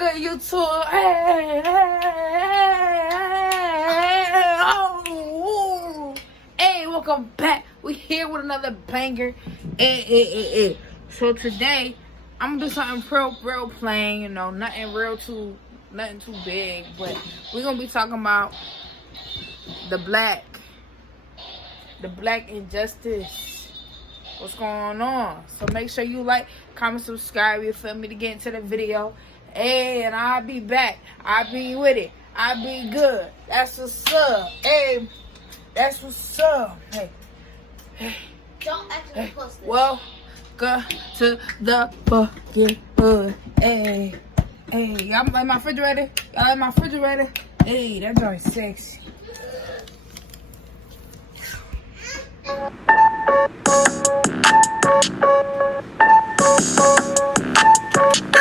good, YouTube? Hey, oh. Hey, welcome back. We here with another banger. Hey. So today, I'm gonna do something real plain. You know, nothing too big. But we're gonna be talking about the black injustice. What's going on? So make sure you like, comment, subscribe. You feel me, to get into the video. Hey, and I'll be back. I'll be with it. I'll be good. That's what's up. Hey, that's what's up. Hey. Don't actually post this. Well, go to the fucking hood. Hey, y'all like my refrigerator? Y'all like my refrigerator? Hey, that joint's sexy.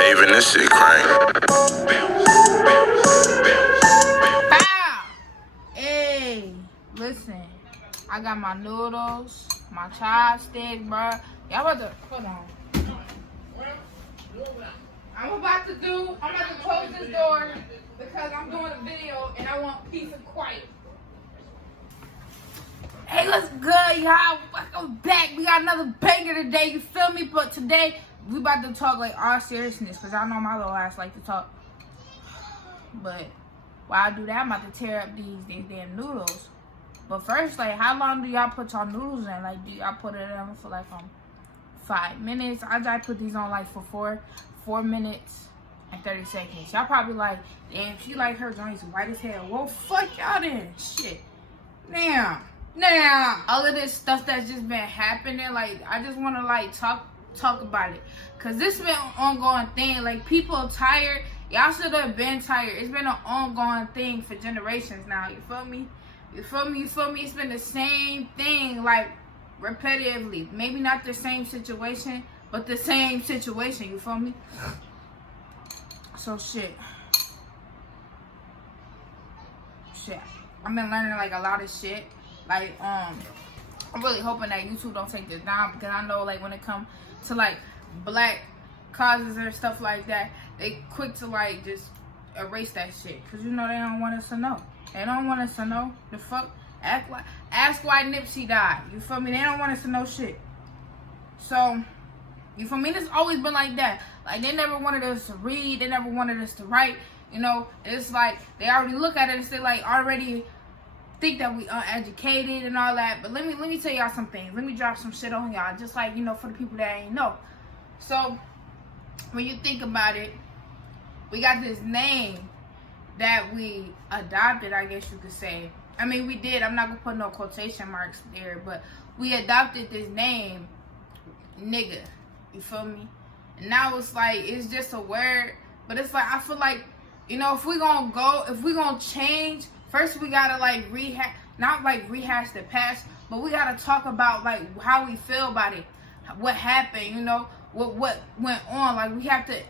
Even this shit crank. Bow! Hey, listen. I got my noodles, my chopstick, bro. Y'all about to, hold on. I'm about to close this door because I'm doing a video and I want peace and quiet. Hey, what's good, y'all? Welcome back. We got another banger today, you feel me? But today, we about to talk like all seriousness because I know my little ass like to talk. But while I do that, I'm about to tear up these damn noodles. But first, like, how long do y'all put y'all noodles in? Like, do y'all put it in for like 5 minutes? I put these on like for 4 minutes and 30 seconds. Y'all probably like, damn, she like her joints white as hell. Well, fuck y'all then. Shit. Now, all of this stuff that's just been happening, like, I just want to like talk about it, cause this been an ongoing thing. Like, people tired. Y'all should have been tired. It's been an ongoing thing for generations now. You feel me? It's been the same thing, like, repetitively. Maybe not the same situation, but the same situation. You feel me? So shit. I've been learning like a lot of shit. Like, I'm really hoping that YouTube don't take this down, because I know, like, when it comes to like black causes or stuff like that, they quick to like just erase that shit, because you know they don't want us to know. They don't want us to know. The fuck? Ask why Nipsey died. You feel me? They don't want us to know shit. So, you feel me? It's always been like that. Like, they never wanted us to read. They never wanted us to write. You know, it's like they already look at it and say, like, already think that we uneducated and all that. But let me tell y'all some things. Let me drop some shit on y'all, just like, you know, for the people that ain't know. So when you think about it, we got this name that we adopted, I guess you could say. I mean, we did. I'm not gonna put no quotation marks there, but we adopted this name, nigga. You feel me? And now it's like, it's just a word, but it's like, I feel like, you know, if we gonna change, first we gotta like not rehash the past, but we gotta talk about like how we feel about it, what happened, you know, what went on. Like, we have to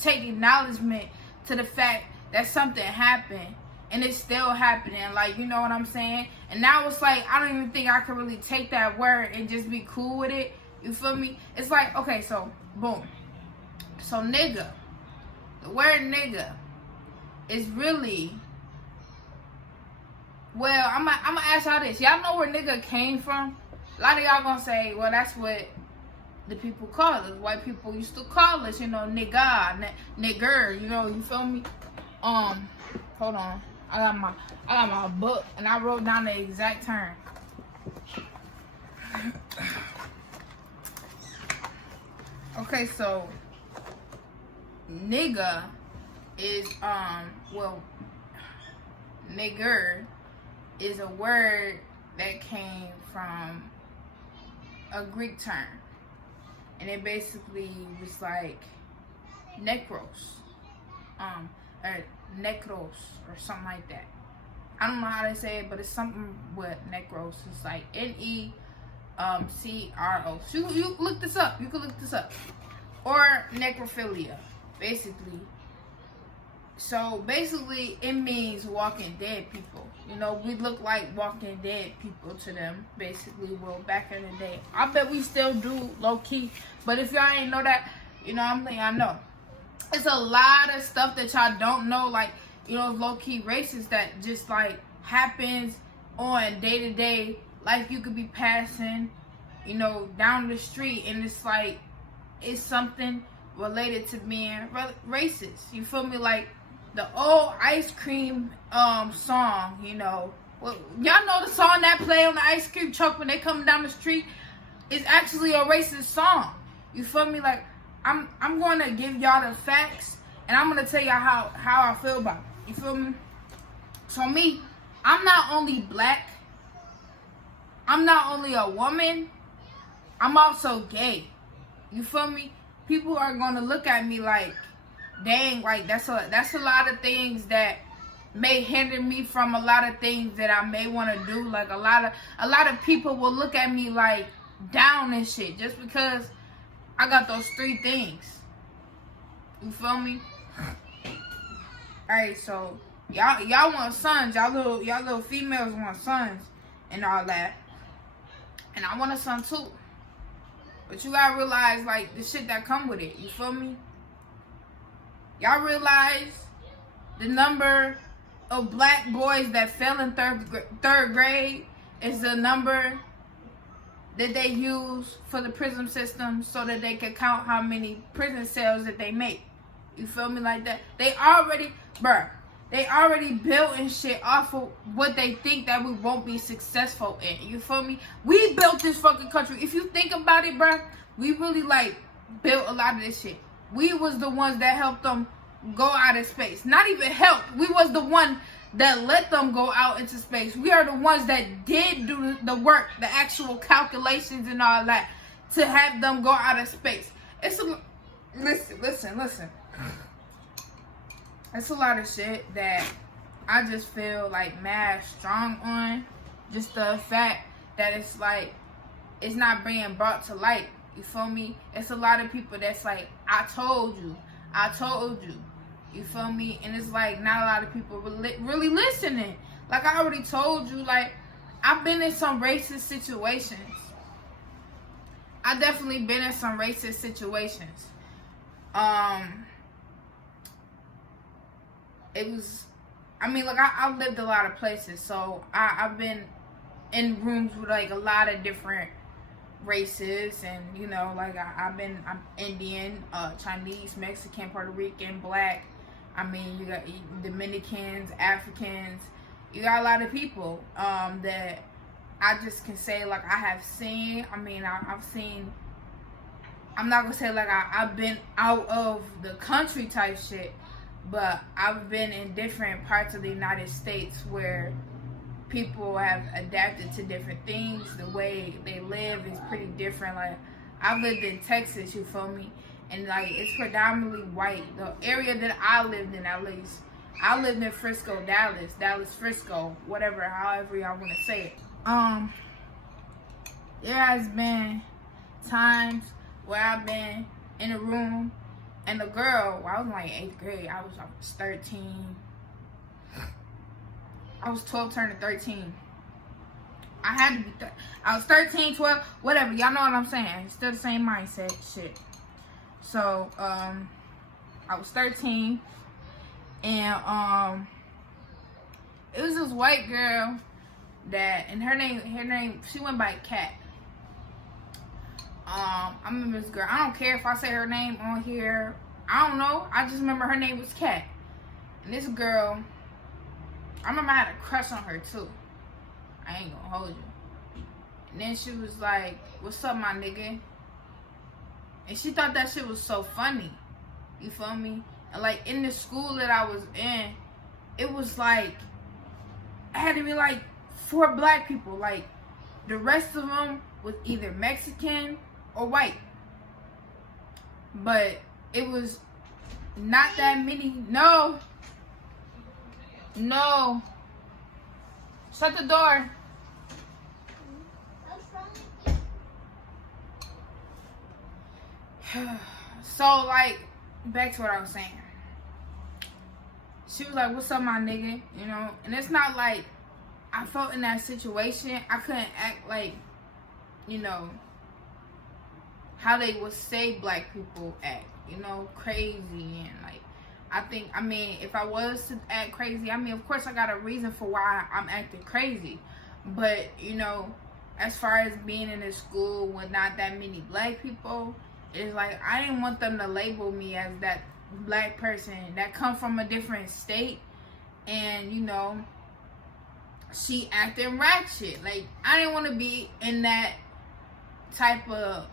take acknowledgement to the fact that something happened and it's still happening. Like, you know what I'm saying? And now it's like, I don't even think I can really take that word and just be cool with it. You feel me? It's like, okay, so boom. So nigga, the word nigga is really, well, I'm gonna ask y'all this. Y'all know where nigga came from? A lot of y'all gonna say, well, that's what the people call us. White people used to call us, you know, nigga, nigger, you know, you feel me? Hold on. I got my book and I wrote down the exact term. Okay, so nigga is well, nigger is a word that came from a Greek term, and it basically was like necros, or necros, or something like that. I don't know how to say it, but it's something with necros. It's like N-E-C-R-O. You look this up. You can look this up. Or necrophilia, basically. So basically, it means walking dead people. You know, we look like walking dead people to them, basically. Well, back in the day, I bet we still do, low key. But if y'all ain't know that, you know, I'm letting y'all know. it's a lot of stuff that y'all don't know, like, you know, low-key racist that just, like, happens on day-to-day life. You could be passing, you know, down the street, and it's like, it's something related to being racist. You feel me? Like, the old ice cream song, you know. Well, y'all know the song that play on the ice cream truck when they come down the street is actually a racist song. You feel me? Like, I'm going to give y'all the facts, and I'm going to tell y'all how I feel about it. You feel me? So me, I'm not only black, I'm not only a woman, I'm also gay. You feel me? People are going to look at me like, dang, like, that's a lot of things that may hinder me from a lot of things that I may want to do. Like, a lot of people will look at me like down and shit just because I got those 3 things. You feel me? Alright, so y'all want sons, y'all little females want sons and all that. And I want a son too. But you gotta realize, like, the shit that come with it. You feel me? Y'all realize the number of black boys that fell in third grade is the number that they use for the prison system so that they can count how many prison cells that they make. You feel me? Like that. They already built and shit off of what they think that we won't be successful in. You feel me? We built this fucking country. If you think about it, bruh, we really, like, built a lot of this shit. We was the ones that helped them go out of space. Not even help. We was the one that let them go out into space. We are the ones that did do the work, the actual calculations and all that to have them go out of space. It's a listen. It's a lot of shit that I just feel like mad strong on. Just the fact that it's like, it's not being brought to light. You feel me? It's a lot of people that's like, I told you. You feel me? And it's like, not a lot of people really listening. Like, I already told you, like, I've been in some racist situations. I definitely been in some racist situations. It was, I mean, like, I've lived a lot of places, so I've been in rooms with, like, a lot of different races, and, you know, like, I'm Indian, Chinese, Mexican, Puerto Rican, black. I mean, you got Dominicans, Africans. You got a lot of people that I just can say, like, I have seen. I mean, I've seen. I'm not gonna say like I've been out of the country type shit, but I've been in different parts of the United States where people have adapted to different things. The way they live is pretty different. Like, I've lived in Texas, you feel me? And, like, it's predominantly white. The area that I lived in, at least. I lived in Frisco, Dallas, Frisco, whatever, however y'all want to say it. There has been times where I've been in a room and the girl, well, I was in, like, 8th grade. I was 13. I was 12 turning 13. I had to be, I was 13, 12, whatever. Y'all know what I'm saying. It's still the same mindset shit. So, I was 13, and, it was this white girl that, and her name, she went by Kat. I remember this girl. I don't care if I say her name on here. I don't know. I just remember her name was Kat. And this girl, I remember I had a crush on her too. I ain't gonna hold you. And then she was like, "What's up, my nigga?" And she thought that shit was so funny. You feel me? And, like, in the school that I was in, it was like, I had to be like 4 black people. Like, the rest of them was either Mexican or white. But it was not that many. No. Shut the door. So, like, back to what I was saying. She was like, "What's up, my nigga?" You know? And it's not like I felt in that situation. I couldn't act like, you know, how they would say black people act, you know, crazy. And like, I mean, if I was to act crazy, I mean, of course I got a reason for why I'm acting crazy. But, you know, as far as being in a school with not that many black people, it's like, I didn't want them to label me as that black person that come from a different state. And, you know, she acting ratchet. Like, I didn't want to be in that type of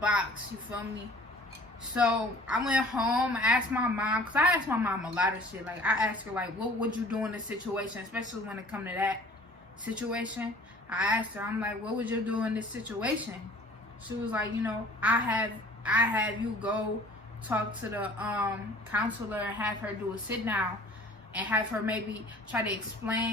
box, you feel me? So I went home, I asked my mom, because I asked my mom a lot of shit. Like, I asked her, like, what would you do in this situation, especially when it come to that situation. I asked her, I'm like, what would you do in this situation? She was like, you know, I have you go talk to the counselor and have her do a sit down and have her maybe try to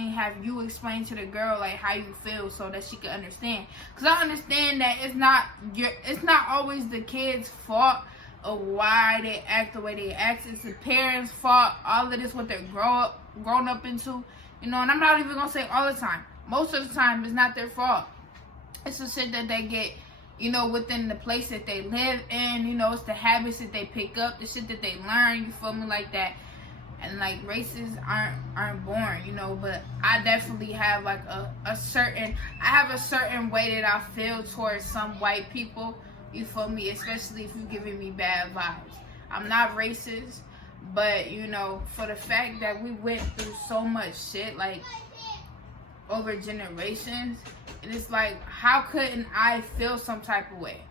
have you explain to the girl like how you feel so that she can understand. Because I understand that it's not always the kid's fault of why they act the way they act. It's the parents' fault. All of this what they're grown up into, you know. And I'm not even gonna say all the time. Most of the time, it's not their fault. It's the shit that they get, you know, within the place that they live in. You know, it's the habits that they pick up, the shit that they learn. You feel me, like that. And like, races aren't born, you know. But I definitely have like a certain way that I feel towards some white people. You feel me? Especially if you're giving me bad vibes. I'm not racist, but, you know, for the fact that we went through so much shit, like, over generations, and it's like, how couldn't I feel some type of way?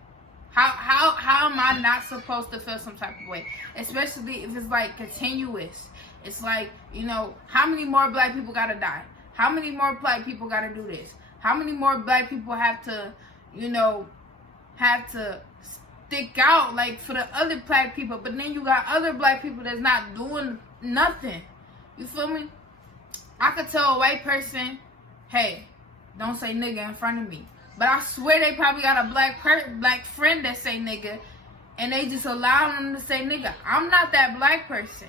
How am I not supposed to feel some type of way? Especially if it's like continuous. It's like, you know, how many more black people gotta die? How many more black people gotta do this? How many more black people have to, you know, stick out like for the other black people? But then you got other black people that's not doing nothing. You feel me? I could tell a white person, hey, don't say nigga in front of me. But I swear they probably got a black friend that say nigga, and they just allow them to say nigga. I'm not that black person.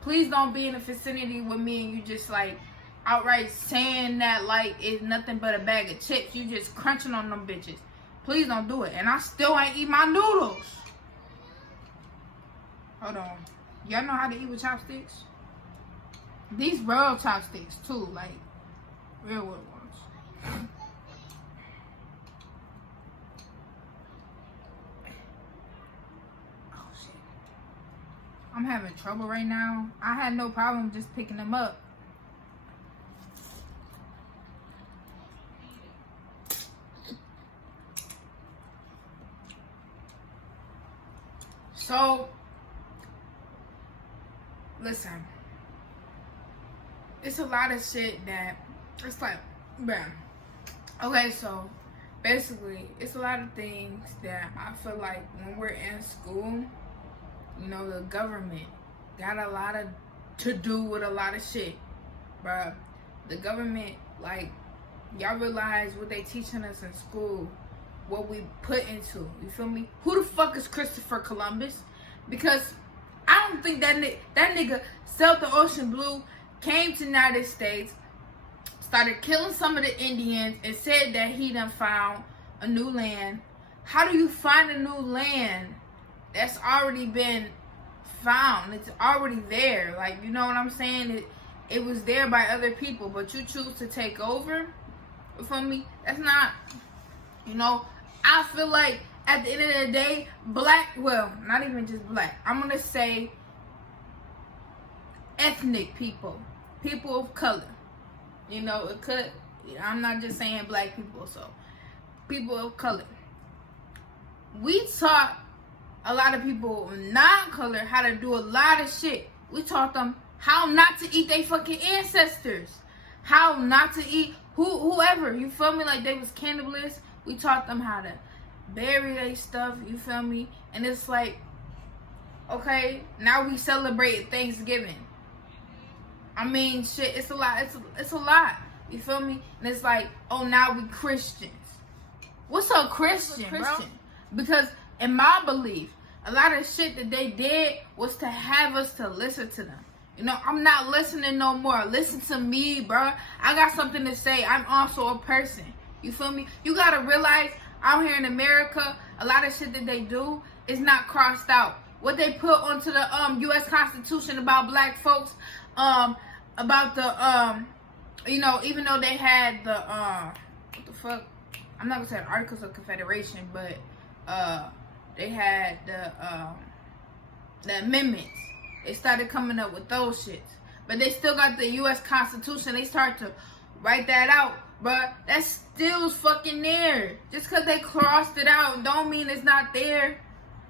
Please don't be in a vicinity with me and you just like outright saying that like it's nothing but a bag of chips. You just crunching on them bitches. Please don't do it. And I still ain't eat my noodles. Hold on. Y'all know how to eat with chopsticks? These real chopsticks too, like real wood ones. Oh shit. I'm having trouble right now. I had no problem just picking them up. So, listen, it's a lot of shit that, it's like, bruh. Okay, so, basically, it's a lot of things that I feel like when we're in school, you know, the government got a lot to do with a lot of shit, bruh. The government, like, y'all realize what they teaching us in school, what we put into, you feel me? Who the fuck is Christopher Columbus? Because I don't think that nigga sailed the ocean blue, came to the United States, started killing some of the Indians, and said that he done found a new land. How do you find a new land that's already been found? It's already there. Like, you know what I'm saying? It was there by other people, but you choose to take over. You feel me? That's not, you know, I feel like at the end of the day, black, well, not even just black, I'm going to say ethnic people of color. You know, it could, I'm not just saying black people, so people of color. We taught a lot of people non-color how to do a lot of shit. We taught them how not to eat their fucking ancestors, how not to eat whoever, you feel me? Like they was cannibalists. We taught them how to bury their stuff, you feel me? And it's like, okay, now we celebrate Thanksgiving. I mean, shit, it's a lot. It's a lot. You feel me? And it's like, oh, now we Christians. What's a Christian, bro? Because in my belief, a lot of shit that they did was to have us to listen to them. You know, I'm not listening no more. Listen to me, bro. I got something to say. I'm also a person. You feel me? You gotta realize out here in America, a lot of shit that they do is not crossed out. What they put onto the U.S. Constitution about black folks, about the you know, even though they had the what the fuck? I'm not gonna say Articles of Confederation, but they had the amendments. They started coming up with those shits, but they still got the U.S. Constitution. They start to write that out, but that still's fucking there. Just because they crossed it out don't mean it's not there.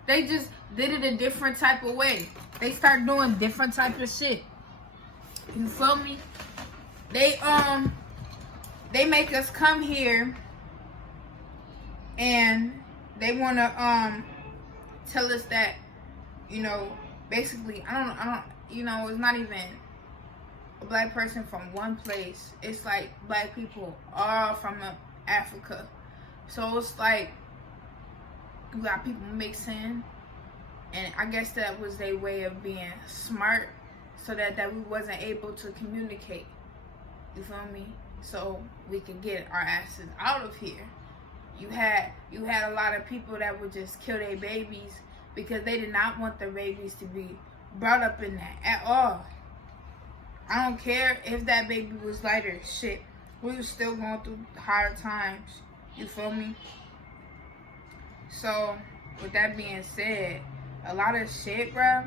They just did it a different type of way. They start doing different type of shit. You feel me? They make us come here and they wanna tell us that, you know, basically I don't you know, it's not even a black person from one place. It's like black people all from Africa. So it's like you got people mixing, and I guess that was their way of being smart, so that we wasn't able to communicate. You feel me? So we could get our asses out of here. You had a lot of people that would just kill their babies because they did not want their babies to be brought up in that at all. I don't care if that baby was lighter. Shit, we was still going through hard times. You feel me? So, with that being said, a lot of shit, bro.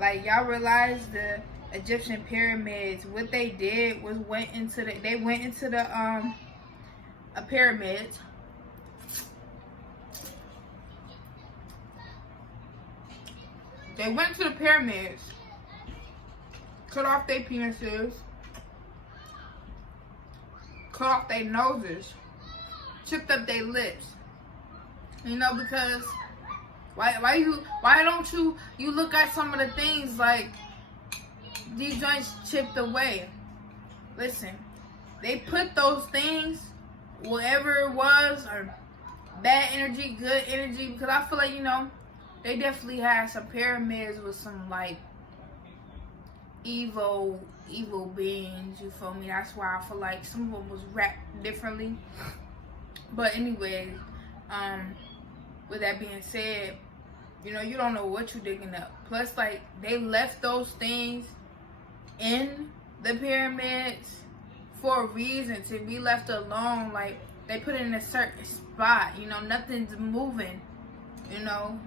Like, y'all realize the Egyptian pyramids, what they did was went into the pyramids. They went to the pyramids, cut off their penises, cut off their noses, chipped up their lips. You know, because why don't you look at some of the things like these joints chipped away? Listen, they put those things, whatever it was, or bad energy, good energy, because I feel like, you know, they definitely had some pyramids with some like evil beings, you feel me? That's why I feel like some of them was wrapped differently. But anyway, with that being said, you know, you don't know what you're digging up. Plus, like, they left those things in the pyramids for a reason, to be left alone. Like, they put it in a certain spot, you know, nothing's moving, you know.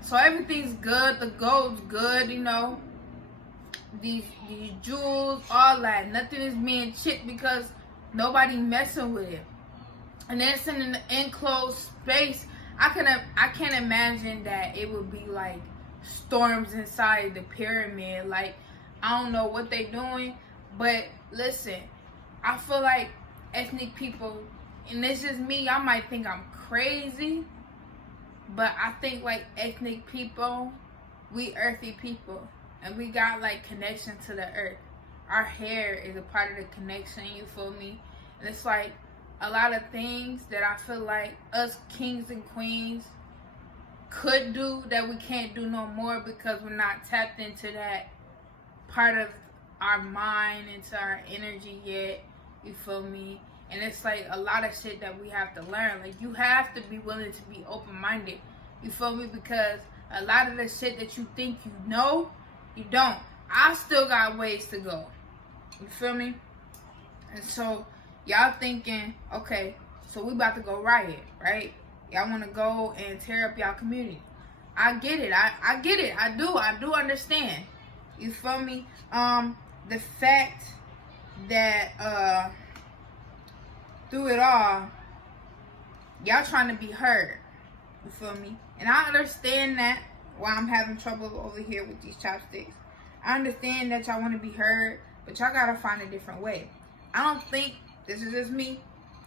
So everything's good, the gold's good, you know. These jewels, all that, nothing is being chipped because nobody messing with it. And then it's in an enclosed space. I can't imagine that it would be like storms inside the pyramid. Like, I don't know what they doing, but listen, I feel like ethnic people, and it's just me, I might think I'm crazy, but I think like ethnic people, we earthy people, and we got like connection to the earth. Our hair is a part of the connection, you feel me? And it's like a lot of things that I feel like us kings and queens could do that we can't do no more because we're not tapped into that part of our mind, into our energy yet, you feel me? And it's like a lot of shit that we have to learn. Like, you have to be willing to be open-minded, you feel me? Because a lot of the shit that you think you know, you don't. I still got ways to go, you feel me? And so y'all thinking, okay, so we about to go riot, right? Y'all want to go and tear up y'all community. I get it. I get it. I do understand. You feel me? The fact that through it all, y'all trying to be heard. You feel me? And I understand that. Why I'm having trouble over here with these chopsticks. I understand that y'all want to be heard, but y'all gotta find a different way. I don't think, this is just me,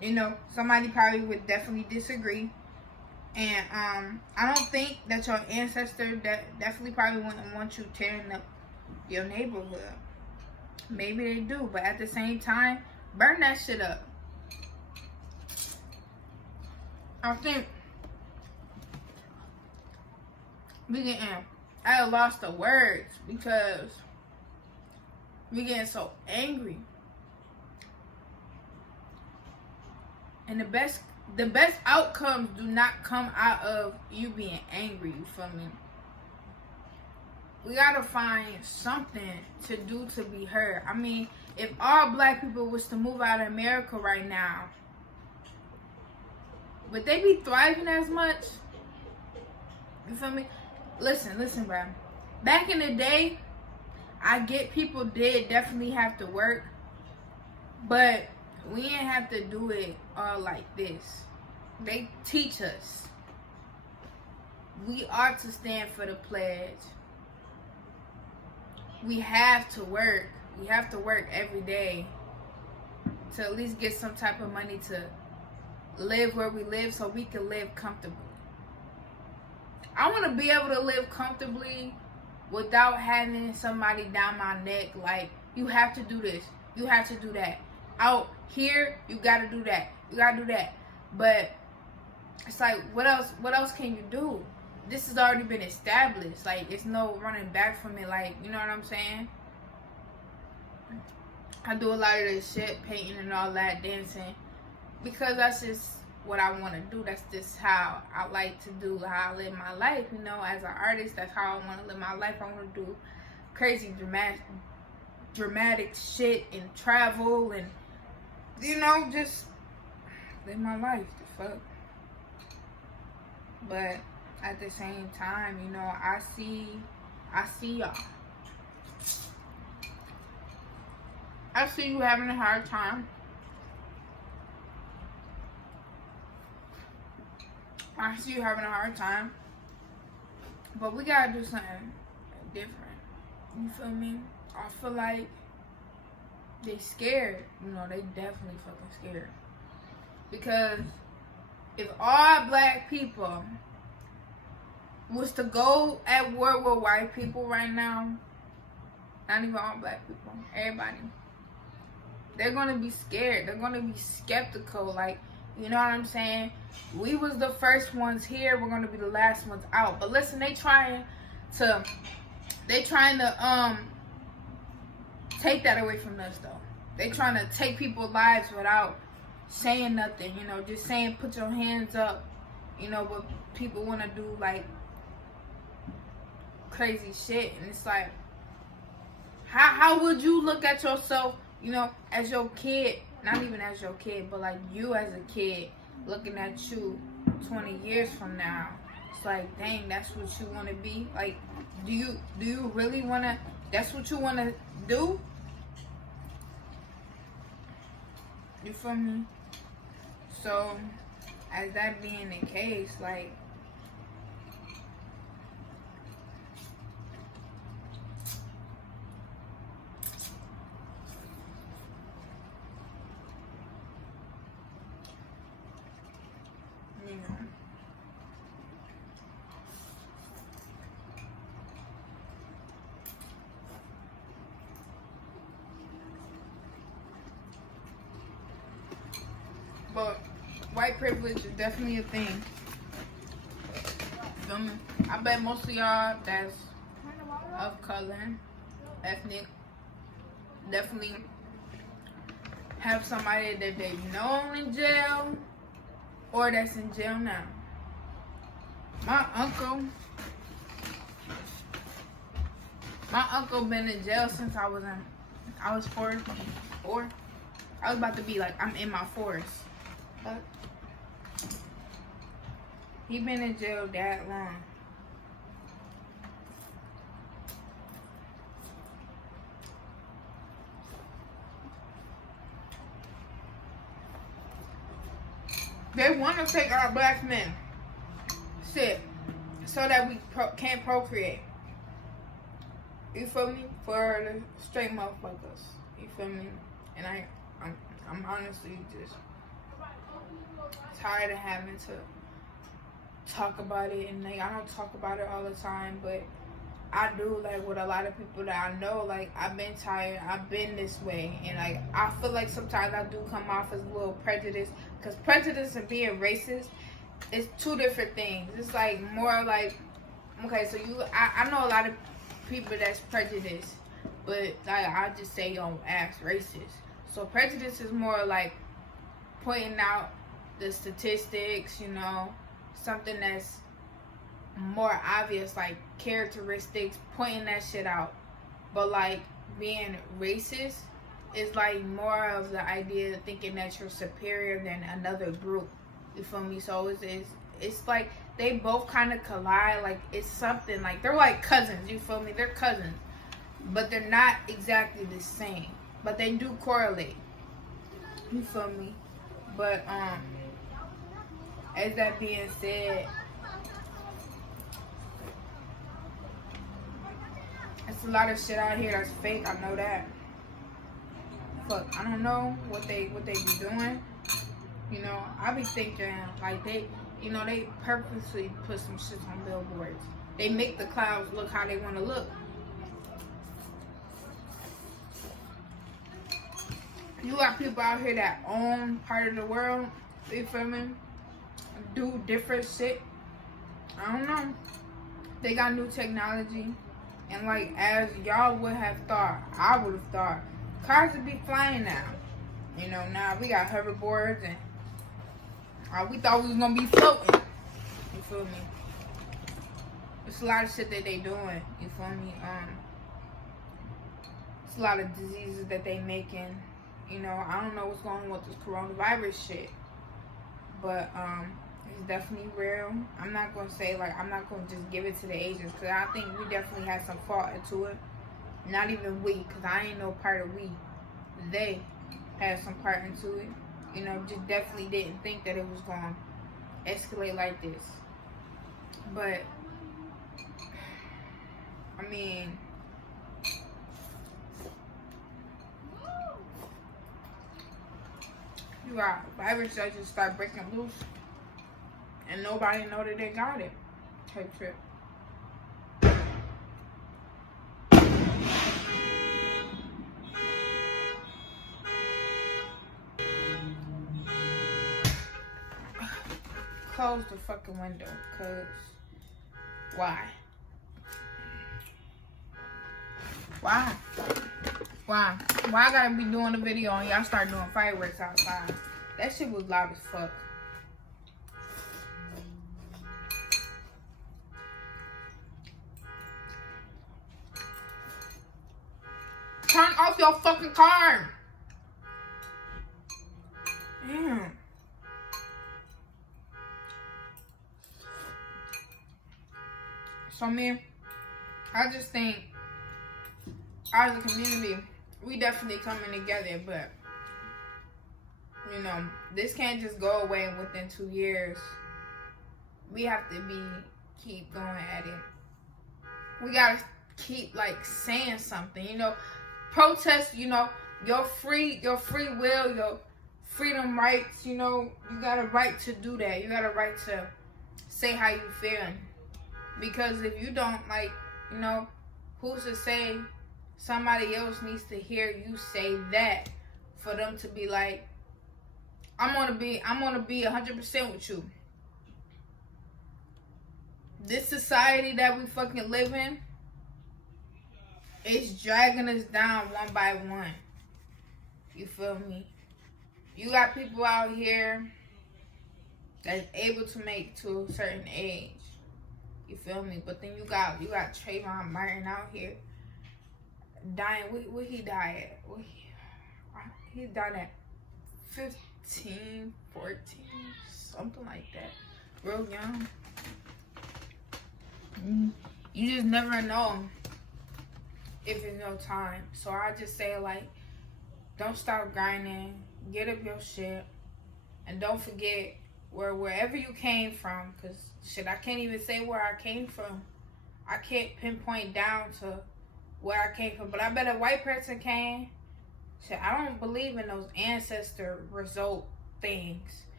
you know, somebody probably would definitely disagree. And I don't think that your ancestor definitely probably wouldn't want you tearing up your neighborhood. Maybe they do, but at the same time, burn that shit up. I think we getting at a loss of words because we getting so angry. And the best the best outcomes do not come out of you being angry, you feel me? We gotta find something to do to be heard. I mean, if all black people was to move out of America right now, would they be thriving as much? You feel me? Listen, bro. Back in the day, I get people did definitely have to work, but we ain't have to do it all like this. They teach us. We are to stand for the pledge. We have to work. We have to work every day to at least get some type of money to live where we live so we can live comfortably. I want to be able to live comfortably without having somebody down my neck like, you have to do this, you have to do that. Out here, you got to do that, you got to do that. But it's like, what else can you do? This has already been established. Like, it's no running back from it. Like, you know what I'm saying? I do a lot of this shit, painting and all that, dancing, because that's just what I want to do. That's just how I like to do, how I live my life. You know, as an artist, that's how I want to live my life. I want to do crazy, dramatic shit and travel and, you know, just live my life. The fuck. But at the same time, you know, I see y'all. I see you having a hard time. I see you having a hard time. But we gotta do something different. You feel me? I feel like they scared. You know, they definitely fucking scared. Because if all black people was to go at war with white people right now, not even all black people, everybody, they're gonna be scared. They're gonna be skeptical. Like, you know what I'm saying? We was the first ones here. We're gonna be the last ones out. But listen, they trying to take that away from us though. They trying to take people's lives without saying nothing. You know, just saying put your hands up. You know, but people want to do like crazy shit, and it's like, how would you look at yourself, you know, as your kid, not even as your kid, but like you as a kid looking at you 20 years from now? It's like, dang, that's what you want to be. Like, do you really want to, that's what you want to do? You feel me? So as that being the case, like, you know, but white privilege is definitely a thing. Feel me? I bet most of y'all that's of color, ethnic, definitely have somebody that they've known in jail or that's in jail now. My uncle been in jail since I was 4. I was about to be like, I'm in my 4s. But he been in jail that long. They want to take our black men, shit, so that we can't procreate. You feel me? For the straight motherfuckers. You feel me? And I'm honestly just tired of having to talk about it, and like, I don't talk about it all the time, but I do, like, with a lot of people that I know. Like, I've been tired, I've been this way, and like, I feel like sometimes I do come off as a little prejudiced, because prejudice and being racist is two different things. It's like more like, okay, so I know a lot of people that's prejudiced, but like, I just say, yo, ass racist. So prejudice is more like pointing out the statistics, you know, something that's more obvious, like characteristics, pointing that shit out. But like being racist is like more of the idea of thinking that you're superior than another group. You feel me? So it's like they both kind of collide. Like it's something like they're like cousins. You feel me? They're cousins, but they're not exactly the same. But they do correlate. You feel me? But as that being said, it's a lot of shit out here that's fake. I know that. Fuck, I don't know what they be doing. You know, I be thinking like they purposely put some shit on billboards. They make the clouds look how they want to look. You got people out here that own part of the world. You feel me? Do different shit. I don't know. They got new technology. And like, as y'all would have thought, I would have thought, cars would be flying now. You know, now we got hoverboards and we thought we was gonna be floating. You feel me? It's a lot of shit that they doing. You feel me? It's a lot of diseases that they making. You know, I don't know what's going on with this coronavirus shit, but it's definitely real. I'm not gonna say like I'm not gonna just give it to the Asians, because I think we definitely had some fault into it. Not even we, because I ain't no part of we. They had some part into it. You know, just definitely didn't think that it was gonna escalate like this. But I mean, you got virus that just start breaking loose and nobody know that they got it. Type shit. Close the fucking window, cause why? Why I gotta be doing a video and y'all start doing fireworks outside? That shit was loud as fuck. Turn off your fucking car. Damn. So man, I just think as a community, we definitely coming together, but you know, this can't just go away within 2 years. We have to keep going at it. We gotta keep like saying something, you know, protest, you know, your free will, your freedom rights, you know, you got a right to do that. You got a right to say how you feel. Because if you don't, like, you know, who's to say somebody else needs to hear you say that for them to be like, I'm gonna be 100% with you. This society that we fucking live in is dragging us down one by one. You feel me? You got people out here that's able to make to a certain age. You feel me? But then you got Trayvon Martin out here dying. What he died at? He died at 15, 14, something like that. Real young. You just never know if it's no time. So I just say, like, don't stop grinding. Get up your shit. And don't forget wherever you came from. Because, shit, I can't even say where I came from. I can't pinpoint down to where I came from. But I bet a white person can. Shit, I don't believe in those ancestor result things.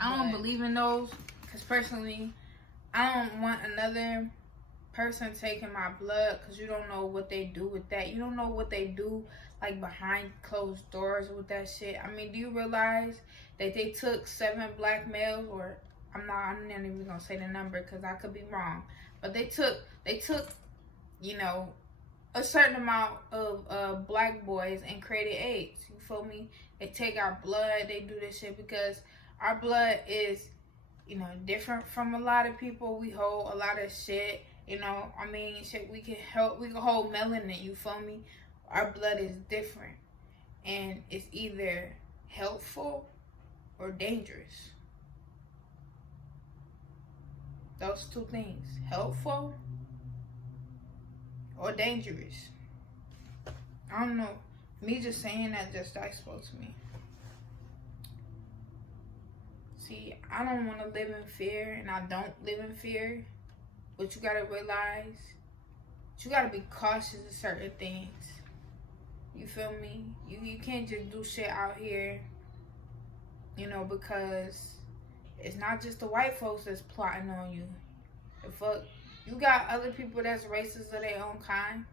I don't believe in those. Because, personally, I don't want another person taking my blood, because you don't know what they do with that. You don't know what they do, like, behind closed doors with that shit. I mean, do you realize that they took 7 black males, or I'm not even gonna say the number because I could be wrong, but they took you know, a certain amount of black boys and created AIDS. You feel me? They take our blood. They do this shit because our blood is, different from a lot of people. We hold a lot of shit. Shit, we can hold melanin, you feel me? Our blood is different. And it's either helpful or dangerous. Those two things. Helpful or dangerous. I don't know. Me just saying that spoke to me. See, I don't want to live in fear, and I don't live in fear. But you gotta realize, you gotta be cautious of certain things. You feel me? You can't just do shit out here, because it's not just the white folks that's plotting on you. The fuck, you got other people that's racist of their own kind.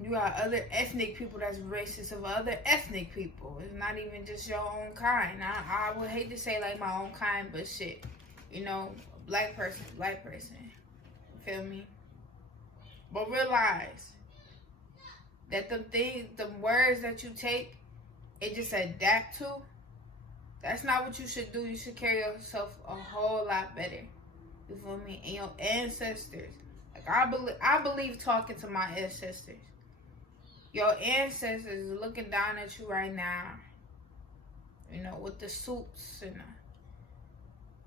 You got other ethnic people that's racist of other ethnic people. It's not even just your own kind. I would hate to say like my own kind, but shit, black person. You feel me? But realize that the words that you take, it just adapt to. That's not what you should do. You should carry yourself a whole lot better. You feel me? And your ancestors. Like I believe talking to my ancestors. Your ancestors is looking down at you right now. With the suits and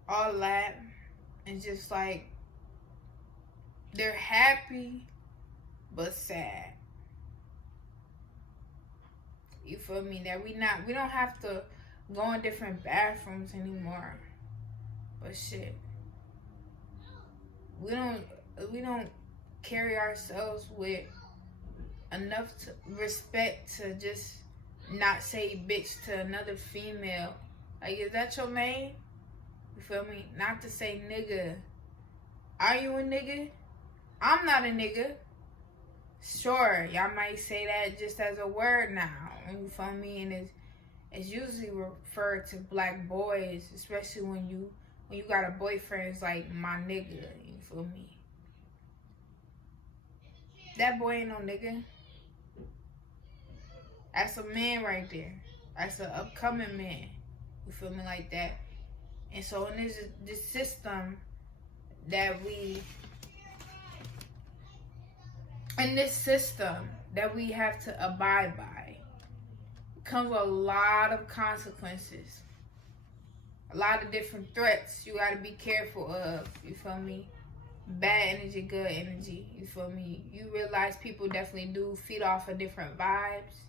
all that. And just like, they're happy but sad. You feel me? That we don't have to go in different bathrooms anymore. But shit, we don't carry ourselves with enough respect to just not say bitch to another female. Like, is that your name? You feel me? Not to say nigga. Are you a nigga? I'm not a nigga. Sure, y'all might say that just as a word now. You feel me? And it's usually referred to black boys, especially when you got a boyfriend. It's like my nigga. You feel me? That boy ain't no nigga. That's a man right there. That's an upcoming man. You feel me? Like that. And so in this system that we have to abide by, comes with a lot of consequences. A lot of different threats you gotta be careful of. You feel me? Bad energy, good energy. You feel me? You realize people definitely do feed off of different vibes.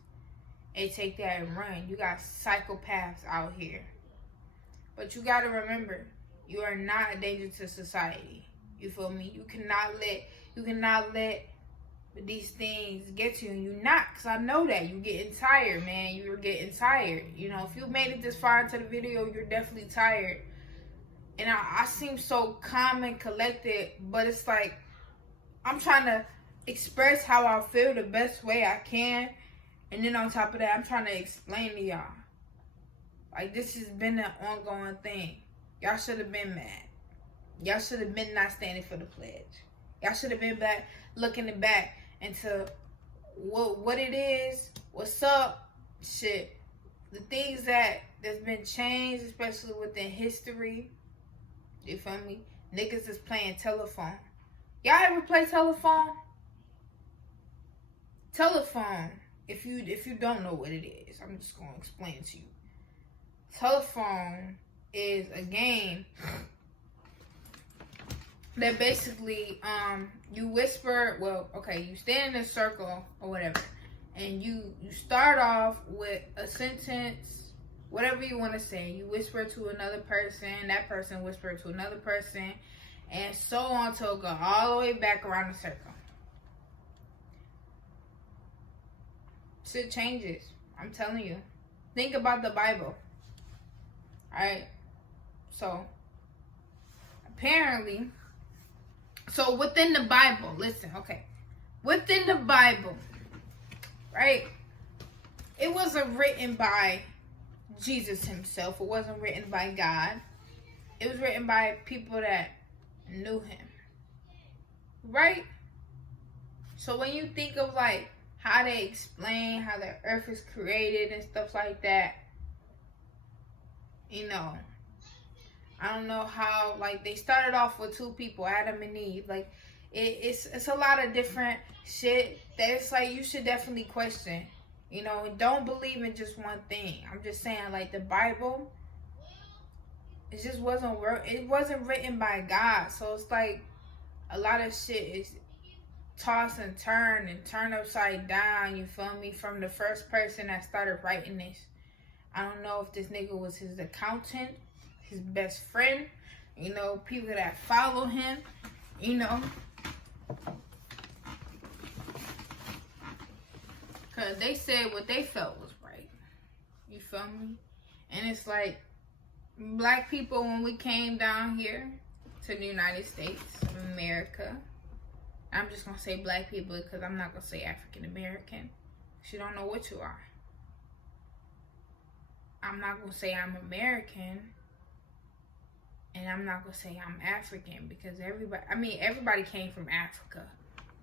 They take that and run. You got psychopaths out here. But you gotta remember, you are not a danger to society. You feel me? You cannot let these things get to you. You're not, because I know that. You're getting tired, man. You're getting tired. If you made it this far into the video, you're definitely tired. And I seem so calm and collected, but it's like, I'm trying to express how I feel the best way I can. And then on top of that, I'm trying to explain to y'all. Like, this has been an ongoing thing. Y'all should have been mad. Y'all should have been not standing for the pledge. Y'all should have been back, looking back into what it is, what's up, shit. The things that's been changed, especially within history. You feel me? Niggas is playing telephone. Y'all ever play telephone? Telephone. If you don't know what it is, I'm just gonna explain it to you. Telephone is a game that basically you whisper. Well, okay, you stand in a circle or whatever, and you start off with a sentence. Whatever you want to say, you whisper to another person, that person whisper to another person, and so on till it go all the way back around the circle. Shit changes. I'm telling you. Think about the Bible. Alright? So, apparently, within the Bible, listen, okay. Within the Bible, right? It wasn't written by Jesus himself. It wasn't written by God. It was written by people that knew him. Right? So when you think of like how they explain how the earth is created and stuff like that, You know, I don't know how, like, they started off with two people, Adam and Eve. Like, it's a lot of different shit that it's like you should definitely question. You know, don't believe in just one thing. I'm just saying, like, the Bible, it just wasn't written by God. So it's like a lot of shit is toss and turn upside down, you feel me, from the first person that started writing this. I don't know if this nigga was his accountant, his best friend, you know, people that follow him, you know. Because they said what they felt was right. You feel me? And it's like, black people, when we came down here to the United States of America, I'm just going to say black people because I'm not going to say African American. You don't know what you are. I'm not going to say I'm American. And I'm not going to say I'm African because everybody came from Africa.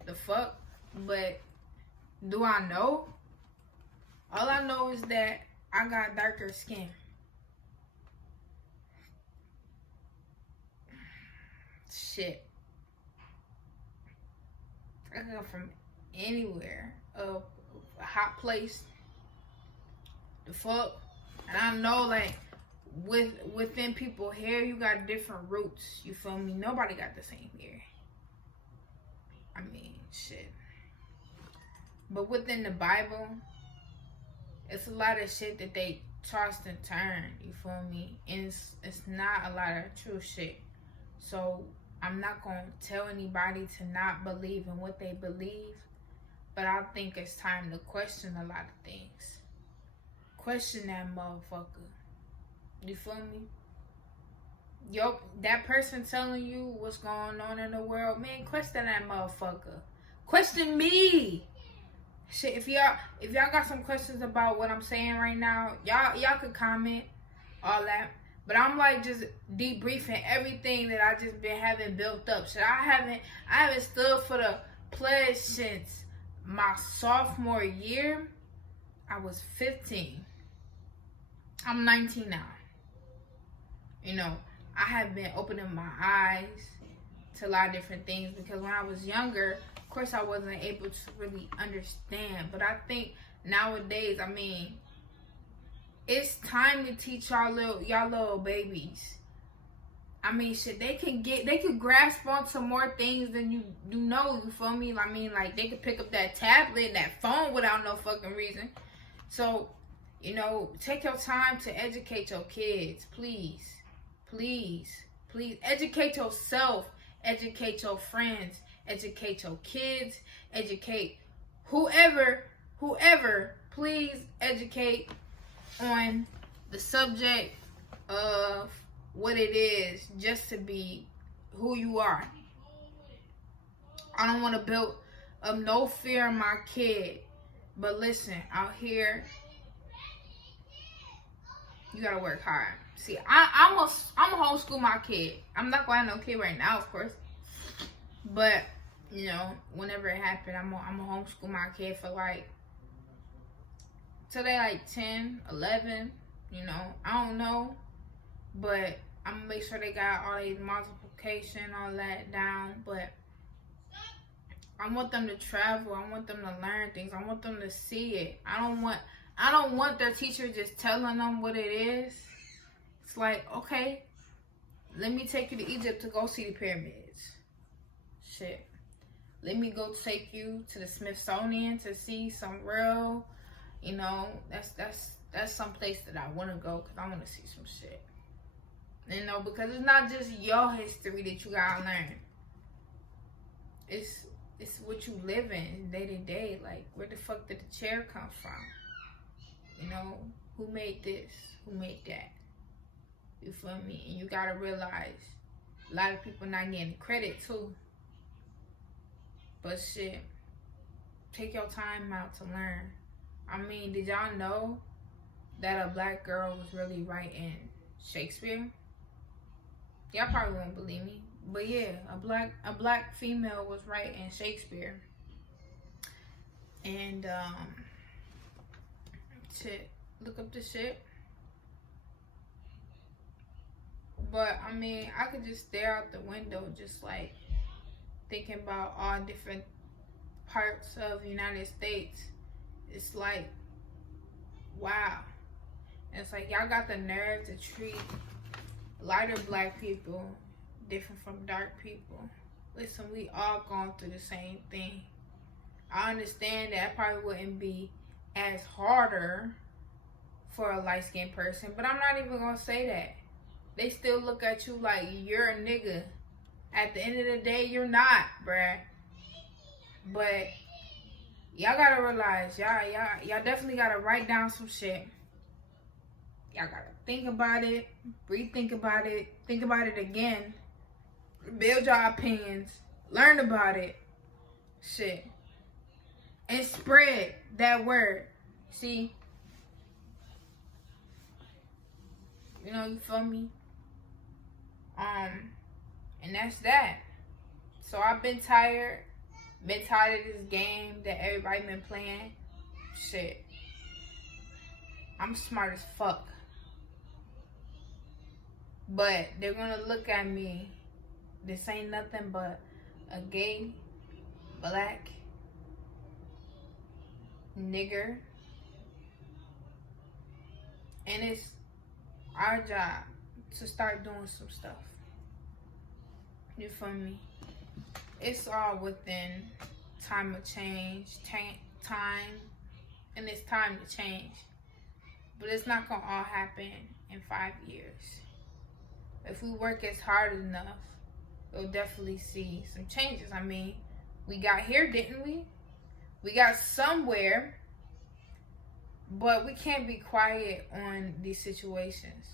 The fuck? But do I know? All I know is that I got darker skin. Shit. I come from anywhere, a hot place. The fuck, and I know, like, within people hair, you got different roots. You feel me? Nobody got the same hair. I mean, shit. But within the Bible, it's a lot of shit that they tossed and turned. You feel me? And it's not a lot of true shit. So I'm not going to tell anybody to not believe in what they believe, but I think it's time to question a lot of things. Question that motherfucker. You feel me? Yo, that person telling you what's going on in the world, man, question that motherfucker. Question me. Shit, if y'all got some questions about what I'm saying right now, y'all could comment, all that. But I'm like just debriefing everything that I just been having built up. Shit, I haven't stood for the pledge since my sophomore year. I was 15. I'm 19 now. You know, I have been opening my eyes to a lot of different things because when I was younger, of course I wasn't able to really understand. But I think nowadays, I mean, it's time to teach y'all little babies. I mean, shit, they could grasp on some more things than you know. You feel me? I mean, like, they could pick up that tablet and that phone without no fucking reason. So, you know, take your time to educate your kids, please, please, please. Educate yourself, educate your friends, educate your kids, educate whoever. Please educate on the subject of what it is just to be who you are. I don't want to build up no fear in my kid, but listen, out here you gotta work hard. See, I'm a homeschool my kid. I'm not gonna have no kid right now, of course, but you know, whenever it happened, I'm gonna homeschool my kid for like till they like 10, 11, you know, I don't know, but I'm gonna make sure they got all these multiplication, all that down. But I want them to travel. I want them to learn things. I want them to see it. I don't want their teacher just telling them what it is. It's like, okay, let me take you to Egypt to go see the pyramids. Shit. Let me go take you to the Smithsonian to see some real, you know, that's some place that I want to go because I want to see some shit. You know, because it's not just your history that you gotta learn. It's what you live in day to day. Like, where the fuck did the chair come from? You know, who made this? Who made that? You feel me? And you gotta realize a lot of people not getting credit too. But shit, take your time out to learn. I mean, did y'all know that a black girl was really writing Shakespeare? Y'all probably won't believe me, but yeah, a black female was writing Shakespeare. And shit, look up the shit. But I mean, I could just stare out the window, just like thinking about all different parts of the United States. It's like, wow. And it's like, y'all got the nerve to treat lighter black people different from dark people. Listen, we all going through the same thing. I understand that it probably wouldn't be as harder for a light-skinned person, but I'm not even gonna say that. They still look at you like you're a nigga. At the end of the day, you're not, bruh. But y'all gotta realize, y'all definitely gotta write down some shit. Y'all gotta think about it, rethink about it, think about it again, build your opinions, learn about it, shit, and spread that word. See, you know, you feel me? And that's that. So I've been tired of this game that everybody been playing. Shit, I'm smart as fuck. But they're gonna look at me. This ain't nothing but a gay, black, nigger. And it's our job to start doing some stuff. You feel me? It's all within time of change, time, and it's time to change. But it's not gonna all happen in 5 years. If we work as hard enough, we'll definitely see some changes. I mean, we got here, didn't we? We got somewhere, but we can't be quiet on these situations.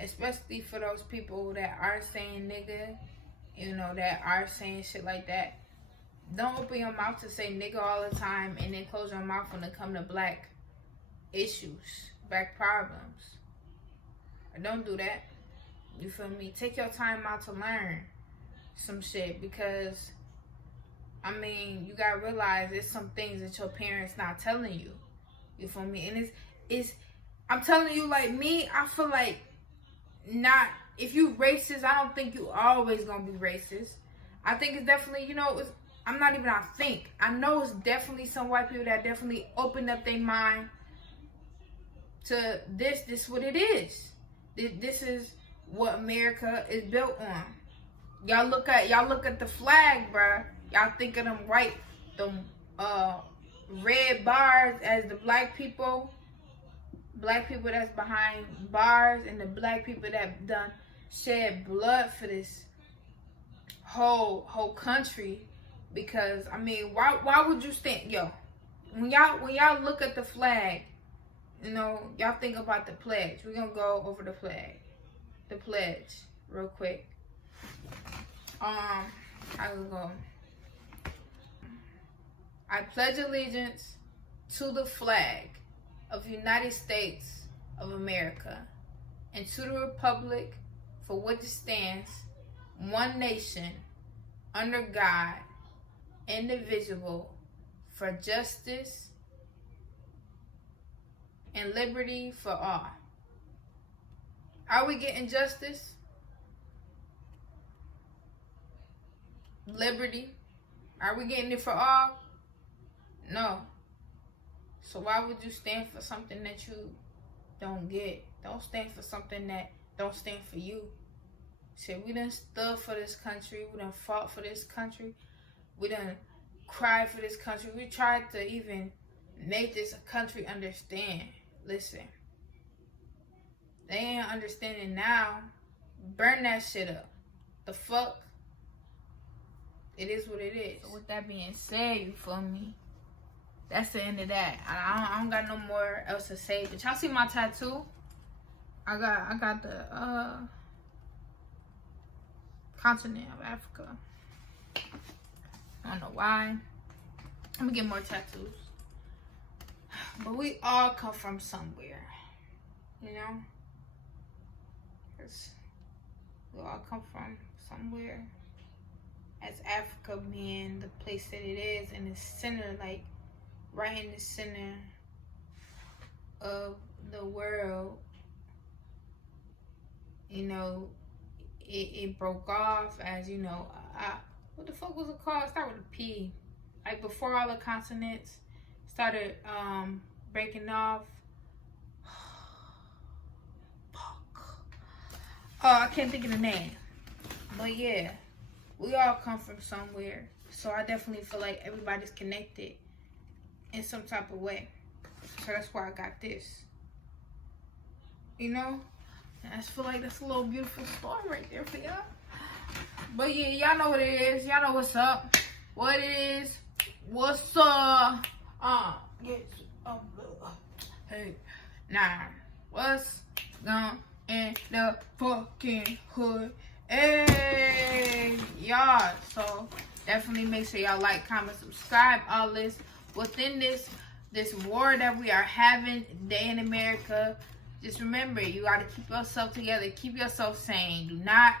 Especially for those people that are saying nigga, you know, that are saying shit like that. Don't open your mouth to say nigga all the time and then close your mouth when it come to black issues, black problems. Don't do that. You feel me? Take your time out to learn some shit, because I mean, you gotta realize there's some things that your parents not telling you. You feel me? And it's I'm telling you, like me, I feel like not, if you racist, I don't think you always gonna be racist. I think it's definitely, you know, I'm not even, I know it's definitely some white people that definitely opened up their mind to this what it is. This is what America is built on. Y'all look at the flag, bruh. Y'all think of them red bars as the black people that's behind bars, and the black people that done shed blood for this whole country. Because I mean, why would you stand, yo? When y'all look at the flag, you know, y'all think about the pledge. We're gonna go over the pledge real quick. I will go. I pledge allegiance to the flag of the United States of America and to the republic for which it stands, one nation, under God, indivisible, for justice and liberty for all. Are we getting justice? Liberty? Are we getting it for all? No. So why would you stand for something that you don't get? Don't stand for something that don't stand for you. Shit, we done stood for this country. We done fought for this country. We done cried for this country. We tried to even make this country understand. Listen, they ain't understanding now. Burn that shit up. The fuck? It is what it is. So with that being said, you feel me? That's the end of that. I don't got no more else to say. But y'all see my tattoo? I got the continent of Africa. I don't know why. I'm gonna get more tattoos. But we all come from somewhere, you know? Because we all come from somewhere. As Africa being the place that it is, in the center, like right in the center of the world, you know, it broke off as, you know, what the fuck was it called? Start with a P. Like before all the consonants started breaking off. Fuck. Oh, I can't think of the name. But yeah, we all come from somewhere. So I definitely feel like everybody's connected in some type of way. So that's why I got this. You know? And I just feel like that's a little beautiful story right there for y'all. But yeah, y'all know what it is. Y'all know what's up. What it is. What's up? Yes. Hey. Nah. What's going in the fucking hood? Hey. Y'all. So definitely make sure y'all like, comment, subscribe. All this within this war that we are having today in America. Just remember, you gotta keep yourself together, keep yourself sane. Do not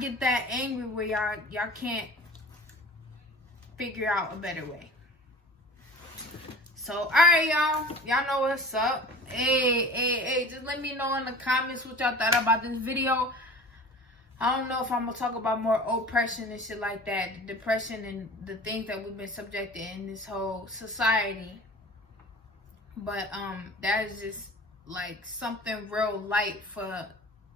get that angry where y'all can't figure out a better way. So, alright, y'all know what's up. Hey, just let me know in the comments what y'all thought about this video. I don't know if I'm gonna talk about more oppression and shit like that, the depression and the things that we've been subjected in this whole society. But that is just like something real light for,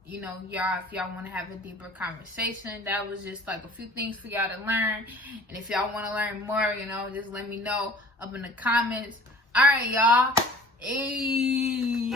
you know, y'all, if y'all want to have a deeper conversation. That was just like a few things for y'all to learn. And if y'all want to learn more, you know, just let me know up in the comments. All right, y'all. Hey.